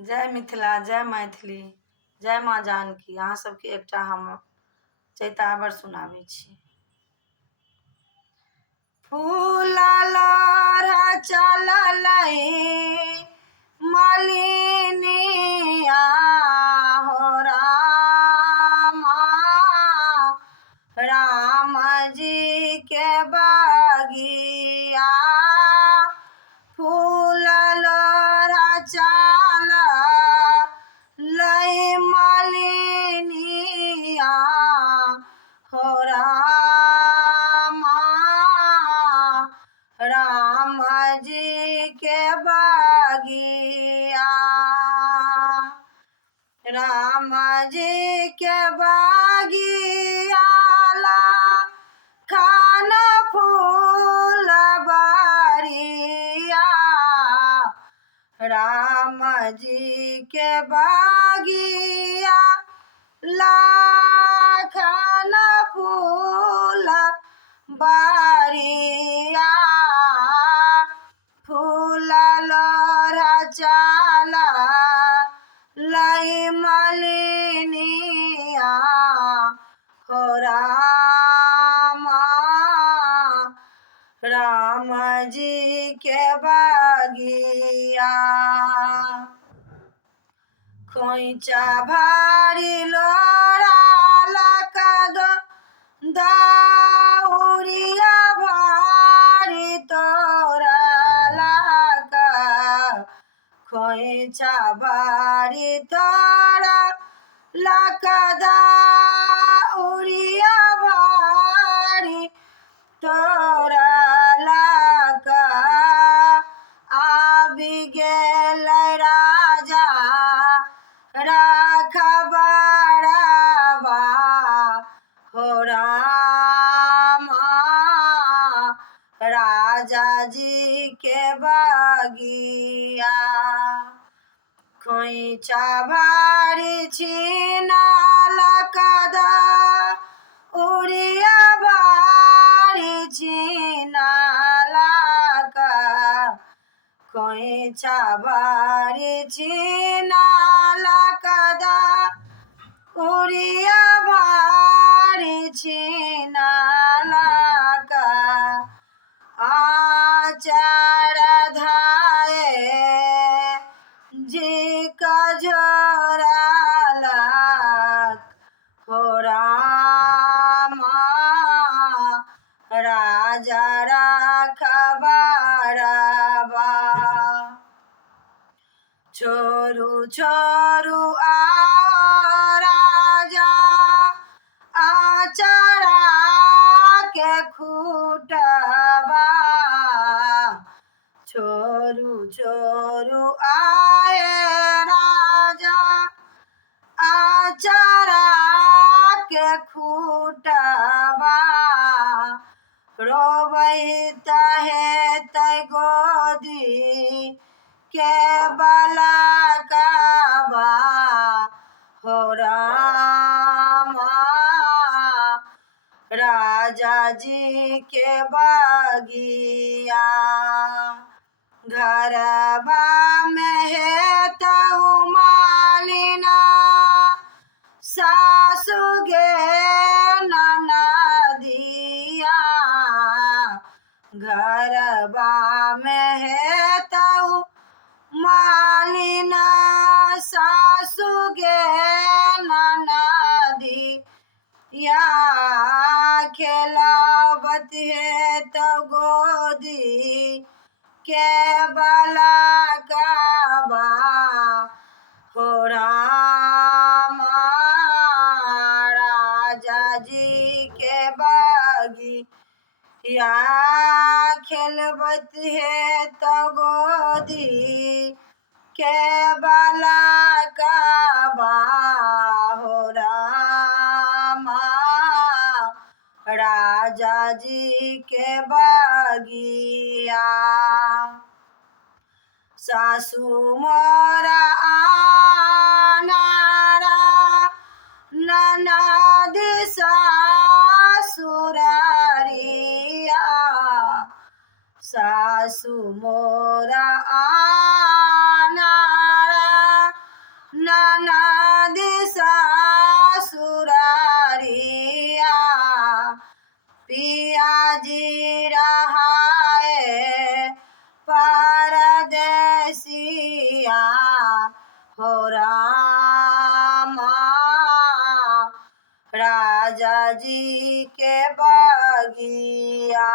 जय मिथिला, जय मैथिली, जय माँ जानकी। अहाँ सबके एकटा हम चैतावर सुनाबै छी। फूल लोढ़ा चललै मलिनिया हो रामा, राम जी के बगिया। फूल लोढ़ा चललै मलिनिया हो रामा, राम जी के बगिया। राम जी के बगिया खान फूल बारिया। राम जी के बगिया लाखन फूल बारिया। फूल लोढ़ा चललै मलिनिया हो रामा, राम जी के बगिया। खोइचा भारी लोढ़ा लकद दौरिया भारी तोरा लका। खोइचा भारी तोरा लकद दौरिया भारी तोरा लका। आबि गेल राजा रखबरबा हो रामा, राजा जी के बगिया। खोइचा भारी छीना लकद उरिया भारी छीना लका। खोइचा भारी छीना लकद उरिया भारी छीना लका। आचार धाये जी कझोरलक हो रामा, राजा रखबरबा। छोरू छोरू आओ राजा आचारा के खूटबा। छोरू छोरू आए राजा आचारा के खूटबा। रोबैत हेतै गोदी के बलकबा हो रामा, राजा जी के बगिया। घरबा में हेतौ मालिना सासु गे ननदिया। घरबा में हेतौ मालिना सासु गे ननदिया। खेलावत हेतौ गोदी के बलकबा हो रामा, राजा जी के बगिया। खेलबत हेतौ गोदी के बलकबा हो रामा, राजा जी के बगिया। सासु मोरा आनारा ननद सासुरारिया। सासु मोरा आनारा जी रहाए परदेसिया हो रामा राजा जी के बगिया।